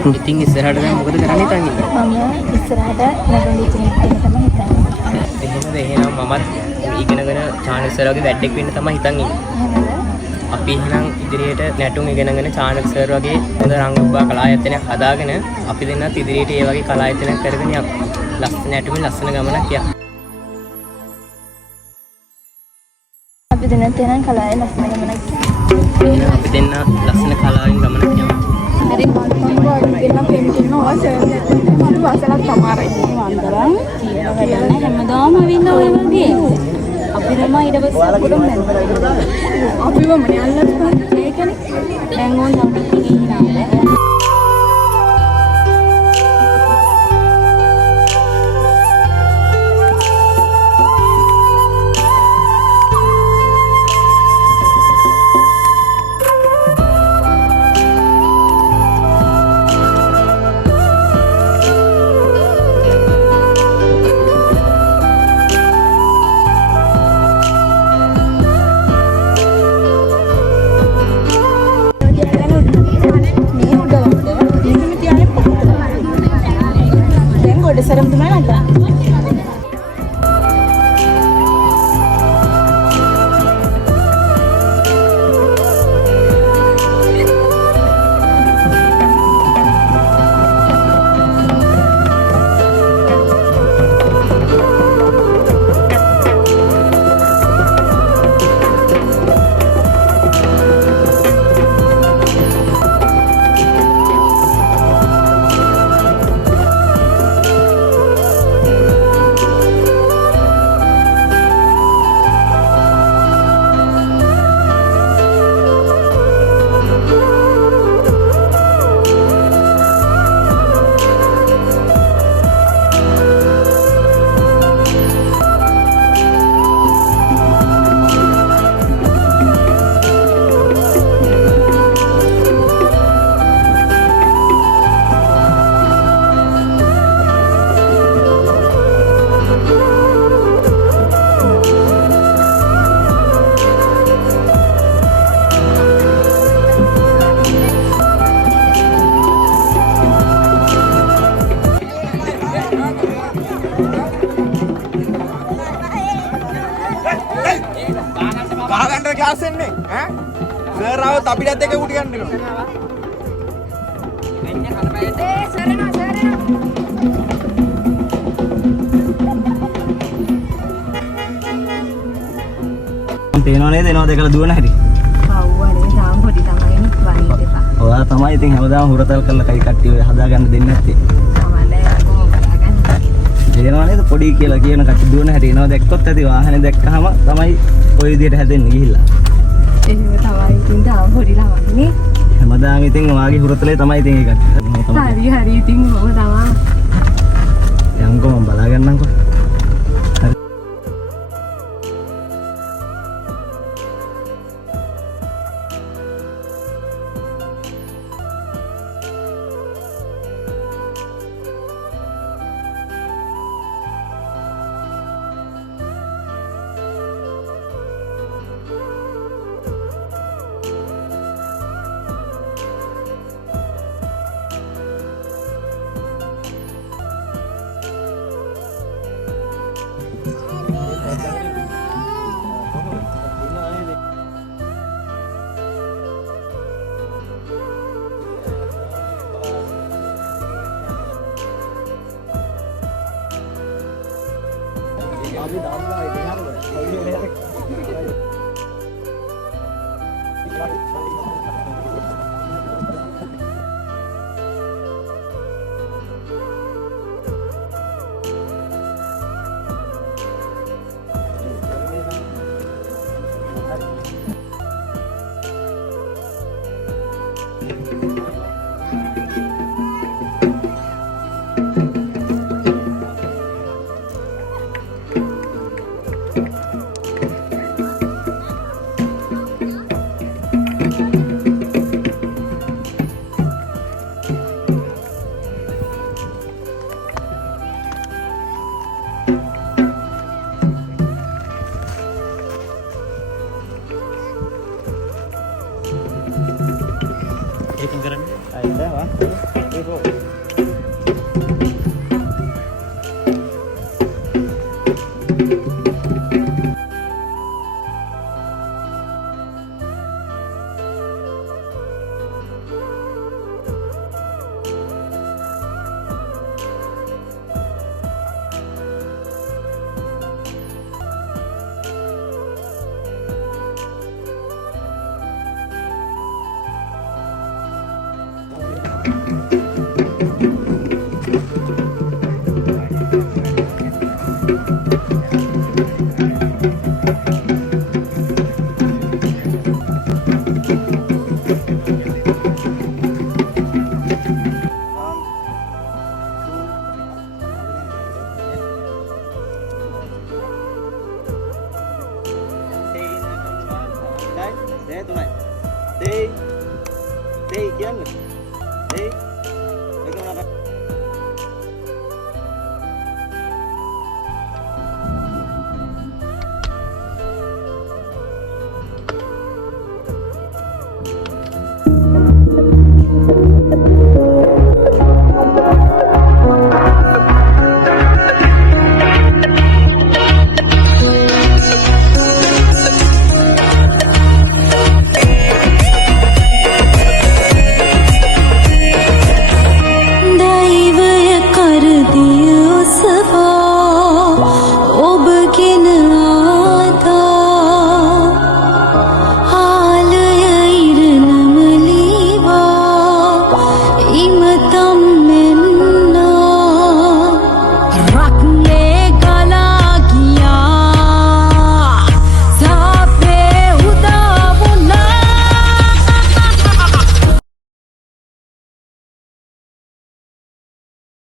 ඉතින් ඉස්සරහට දැන් මොකද කරන්න හිතන් ඉන්නේ? මම ඉස්සරහට නැගොඩි ඉගෙන ගන්න තමයි හිතන්නේ. එහෙමද? එහෙනම් මමත් ඉගෙනගෙන චානල් සර් වගේ වැඩක් වෙන්න තමයි හිතන් ඉන්නේ. අපි එහෙනම් ඉදිරියට නැටුම් ඉගෙනගෙන චානල් සර් වගේ හොඳ රංගුබ්බා කලායතනයක් හදාගෙන අපි දෙන්නත් ඉදිරියට ඒ වගේ කලායතනයක් කරගෙන යමු. ලස්සන නැටුමින් ලස්සන ගමනක් යන්න. අපි දෙන්නත් එනම් කලාවේ ලස්සන ගමනක් එහෙනම් අපි දෙන්න ලස්සන කලාවෙන් ගමනක් යමු. හරි මම දෙන්න පෙන්ටින්න ඕසර් මම වසලක් තමයි වන්දරන් කියලා වැඩන හැමදාම අවින්න ඔය වගේ අපි රම ඊට පස්සේ අපුඩම නැන්ද අපිව මනේ අල්ලත් ඒකනේ දැන් ඕන අපි ගිහින් serem di mana kak? Class එන්නේ ඈ සර් ආවොත් අපිටත් එක කුටි ගන්න දෙනවා එන්නේ කලබලෙට ඒ සර් එනවා තේනව නේද එනවා දැකලා දුවන හැටි කව්වනේ තාම පොඩි තමයි වහින්න එපා ඔයා තමයි ඉතින් හැමදාම හුරතල් කරලා කයි කට්ටිය ඔය හදාගන්න දෙන්නේ නැත්තේ තමයිලා කොහොම බලාගන්න තේනව නේද පොඩි කියලා කියන කට්ටිය දුවන හැටි එනවා දැක්කොත් ඇති වාහනේ දැක්කහම තමයි ඔය විදියට හැදෙන්නේ ගිහිල්ලා එහෙම තමයි ඉතින් තාම පොඩි ළමයිනේ හැමදාම ඉතින් ඔයාගේ හුරතලේ තමයි ඉතින් ඒ කට්ටිය හරි ඉතින් මම තමයි යන්කෝ මම බලාගන්නම්කෝ Thế tụi này. Đi. Đi kiếm rồi. Đi. Đi con nào. ඉමතම්